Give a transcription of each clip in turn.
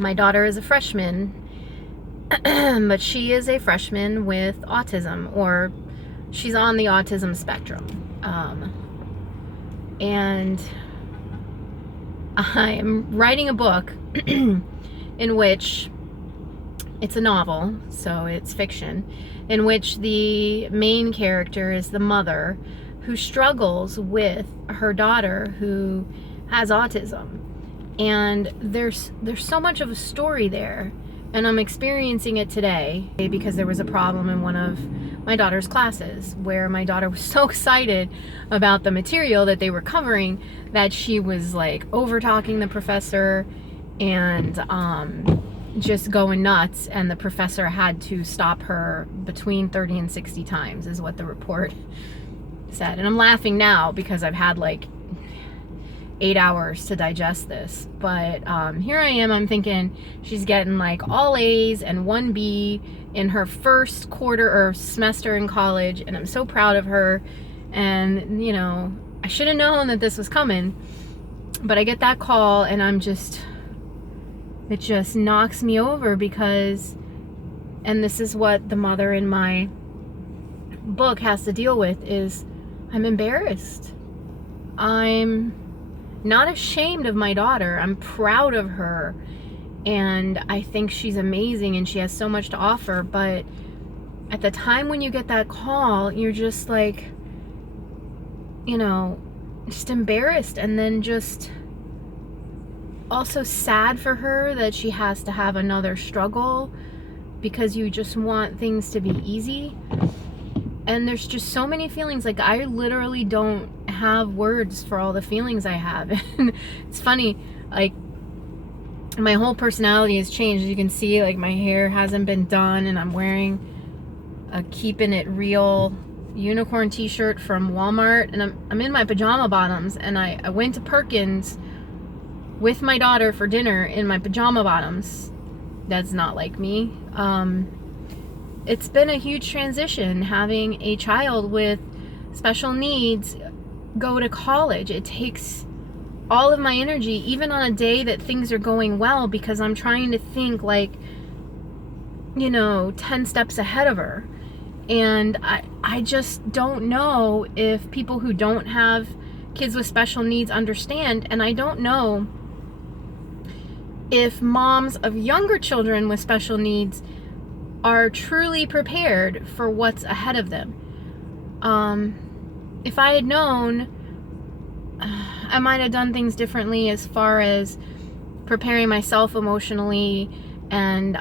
My daughter is a freshman, but she is a freshman with autism, or she's on the autism spectrum. And I'm writing a book in which it's a novel, so it's fiction, in which the main character is the mother who struggles with her daughter who has autism. And there's so much of a story there, and I'm experiencing it today because there was a problem in one of my daughter's classes where my daughter was so excited about the material that they were covering that she was like over talking the professor and just going nuts, and the professor had to stop her between 30 and 60 times is what the report said. And I'm laughing now because I've had like 8 hours to digest this, but here I am, I'm thinking she's getting like all A's and 1 B in her first quarter or semester in college, and I'm so proud of her. And you know, I should have known that this was coming, but I get that call and it just knocks me over because, and this is what the mother in my book has to deal with, is I'm embarrassed. I'm not ashamed of my daughter. I'm proud of her, and I think she's amazing and she has so much to offer. But at the time when you get that call, you're just like, you know, just embarrassed, and then just also sad for her that she has to have another struggle because you just want things to be easy. And there's just so many feelings. Like, I literally don't have words for all the feelings I have. And it's funny, like, my whole personality has changed. As you can see, like, my hair hasn't been done, and I'm wearing a Keeping It Real unicorn t-shirt from Walmart, and I'm in my pajama bottoms, and I went to Perkins with my daughter for dinner in my pajama bottoms. That's not like me. It's been a huge transition having a child with special needs go to college. It takes all of my energy, even on a day that things are going well, because I'm trying to think like, you know, 10 steps ahead of her. And I just don't know if people who don't have kids with special needs understand, and I don't know if moms of younger children with special needs are truly prepared for what's ahead of them. If I had known, I might have done things differently as far as preparing myself emotionally and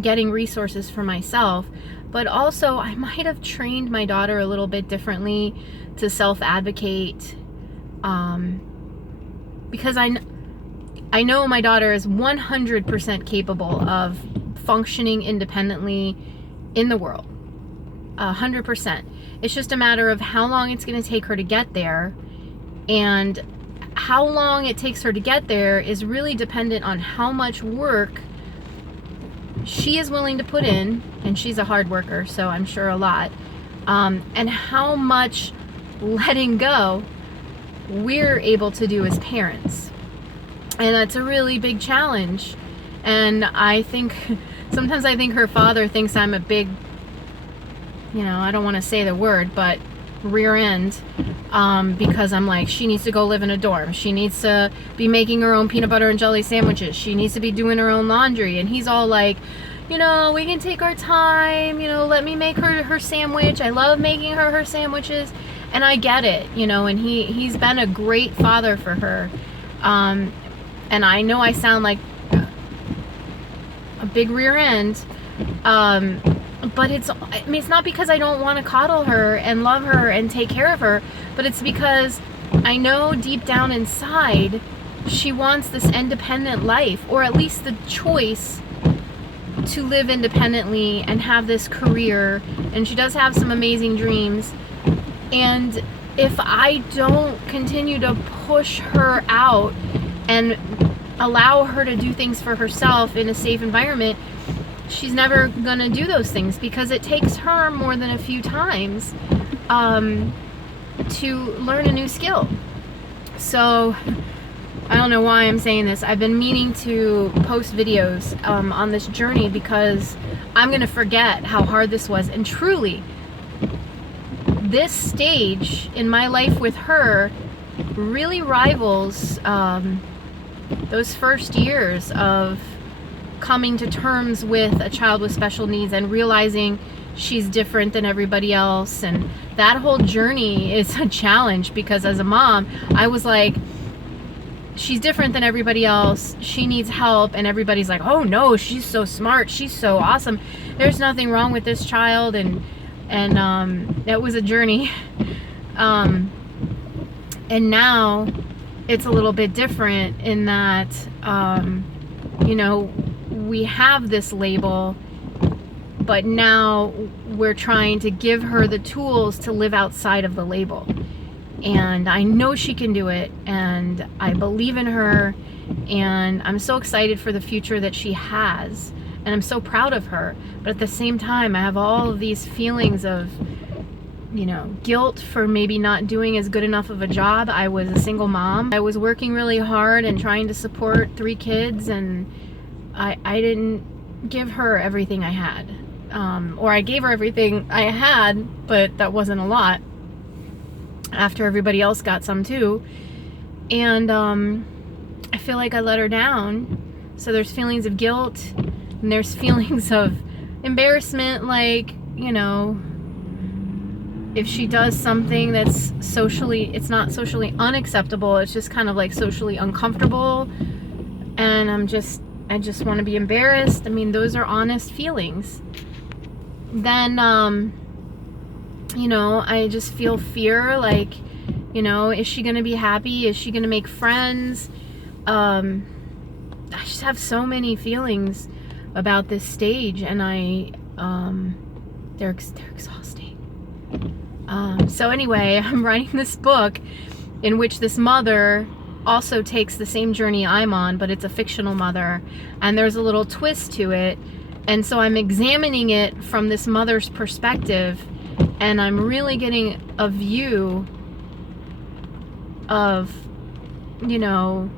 getting resources for myself. But also, I might have trained my daughter a little bit differently to self-advocate, because I know my daughter is 100% capable of functioning independently in the world. 100%. It's just a matter of how long it's going to take her to get there, and how long it takes her to get there is really dependent on how much work she is willing to put in, and she's a hard worker, so I'm sure a lot, and how much letting go we're able to do as parents. And that's a really big challenge. And I think sometimes her father thinks I'm a big, you know, I don't want to say the word, but rear end, because I'm like, she needs to go live in a dorm, she needs to be making her own peanut butter and jelly sandwiches, she needs to be doing her own laundry. And he's all like, you know, we can take our time, you know, let me make her sandwich, I love making her sandwiches. And I get it, you know, and he's been a great father for her. And I know I sound like a big rear end, but it's not because I don't want to coddle her and love her and take care of her, but it's because I know deep down inside she wants this independent life, or at least the choice to live independently and have this career, and she does have some amazing dreams. And if I don't continue to push her out and allow her to do things for herself in a safe environment, she's never gonna do those things, because it takes her more than a few times to learn a new skill. So I don't know why I'm saying this. I've been meaning to post videos on this journey because I'm gonna forget how hard this was. And truly, this stage in my life with her really rivals those first years of coming to terms with a child with special needs and realizing she's different than everybody else. And that whole journey is a challenge because as a mom, I was like, she's different than everybody else, she needs help, and everybody's like, oh no, she's so smart, she's so awesome, there's nothing wrong with this child. And that was a journey. And now it's a little bit different in that you know, we have this label, but now we're trying to give her the tools to live outside of the label. And I know she can do it, and I believe in her, and I'm so excited for the future that she has, and I'm so proud of her. But at the same time, I have all of these feelings of, you know, guilt for maybe not doing as good enough of a job. I was a single mom. I was working really hard and trying to support 3 kids, and I didn't give her everything I had. Or I gave her everything I had, but that wasn't a lot, after everybody else got some too. And I feel like I let her down. So there's feelings of guilt, and there's feelings of embarrassment, like, you know, if she does something that's socially, it's not socially unacceptable, it's just kind of like socially uncomfortable, and I just want to be embarrassed. I mean, those are honest feelings. Then you know, I just feel fear, like, you know, is she gonna be happy? Is she gonna make friends? I just have so many feelings about this stage, and they're exhausting. So anyway, I'm writing this book in which this mother also takes the same journey I'm on, but it's a fictional mother, and there's a little twist to it. And so I'm examining it from this mother's perspective, and I'm really getting a view of, you know,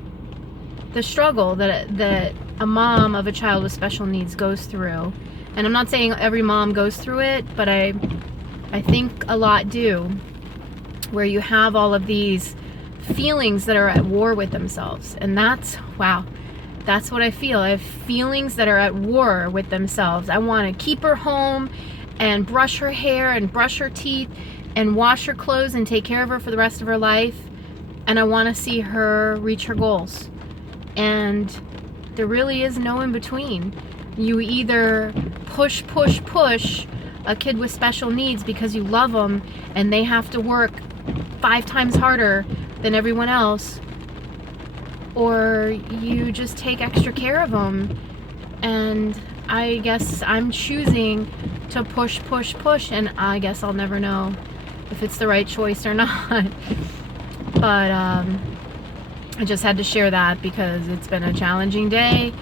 the struggle that a mom of a child with special needs goes through. And I'm not saying every mom goes through it, but I think a lot do, where you have all of these feelings that are at war with themselves. And that's, wow, that's what I feel. I have feelings that are at war with themselves. I want to keep her home and brush her hair and brush her teeth and wash her clothes and take care of her for the rest of her life. And I want to see her reach her goals. And there really is no in between. You either push a kid with special needs because you love them and they have to work 5 times harder than everyone else, or you just take extra care of them. And I guess I'm choosing to push, and I guess I'll never know if it's the right choice or not. But I just had to share that because it's been a challenging day,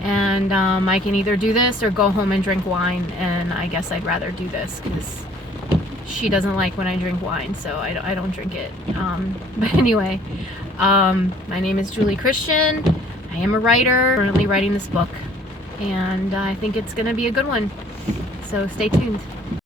and I can either do this or go home and drink wine, and I guess I'd rather do this because she doesn't like when I drink wine, so I don't drink it. But anyway, my name is Julie Christian. I am a writer, currently writing this book, and I think it's gonna be a good one, so stay tuned.